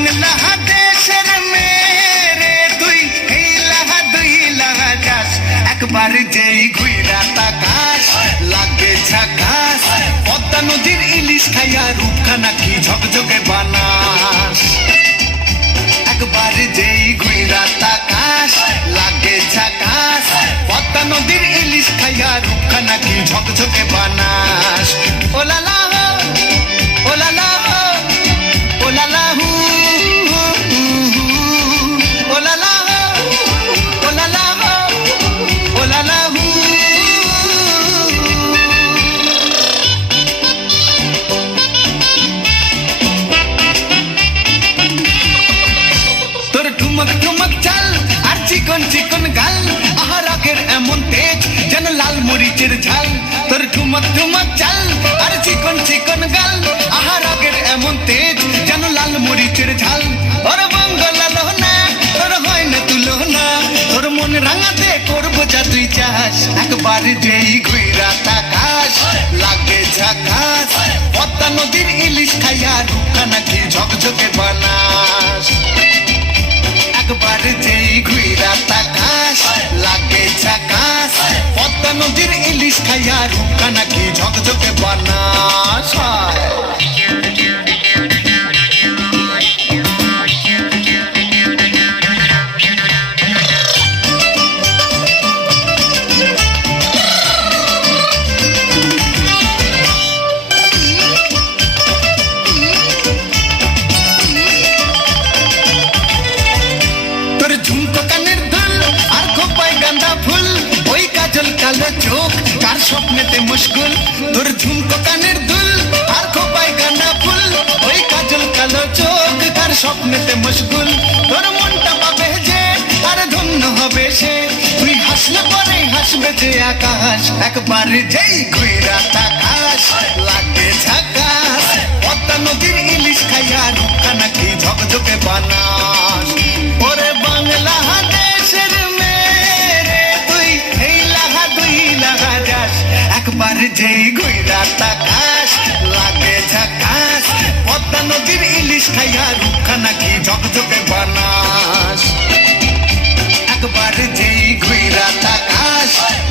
বাংলাদেশের মেরে তুই দুই লাহা যাস একবার যেই ঘুইরা তাকাস লাগে ঝাকাস পদ্মা নদীর ইলিশ খাইয়া রূপখানা কি ঝকঝকে বানাস একবার যেই ঘুইরা তাকাস লাগে ঝাকাস পদ্মা নদীর ইলিশ খাইয়া রূপখানা কি ঝকঝকে বানাস ওলালা ওলালা ওলালা হু ওলালা ওলালা ওলালা হু তোর ঠুমক ঠুমক চাল আর চিকন চিকন গাল আহার আগের এমন তেজ যেন লাল মরিচের ঝাল তোর ঠুমক ঠুমক চাল আর চিকন চিকন গাল আহার আগের এমন তেজ যেন লাল মরিচের ঝাল ওর বঙ্গলালো না তোর হয় না তুলো না তোর মন রাঙাতে করবো যা তুই চাস একবার যেই ঘুইরা তাকাস লাগে ঝাকাস পদ্মা নদীর ইলিশ খাইয়া রূপখানা কি ঝকঝকে বানাস একবার যেই ঘুইরা তাকাস লাগে ঝাকাস পদ্মা নদীর ইলিশ খাইয়া রূপখানা কি ঝকঝকে বানাস ঝুমকো কানের দুল আর খোপায় গাঁদা ফুল ওই কাজল কালো চোখ কার স্বপ্নেতে মুশকুল তোর ঝুমকো কানের দুল আর খোপায় গাঁদা ফুল ওই কাজল কালো চোখ কার স্বপ্নেতে মুশকুল তোর মনটা পাবে যে আর ধন্য হবে সে তুই হাসলে পরে হাসবে যে আকাশ একবার যেই ঘুইরা তাকাস লাগে ঝাকাস পদ্মা নদীর ইলিশ খাইয়া রূপখানা কি ঝকঝকে বানাস ওরে বাংলাদেশের মেরে তুই দুই লাহা যাস একবার যেই ঘুইরা তাকাস লাগে ঝাকাস পদ্মা নদীর ইলিশ খাইয়া রূপখানা কি ঝকঝকে বানাস একবার যেই ঘুইরা তাকাস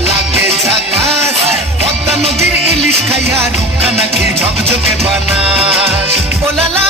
লাগে ঝাকাস পদ্মা নদীর ইলিশ খাইয়া রূপখানা কি ঝকঝকে বানাস ওলালা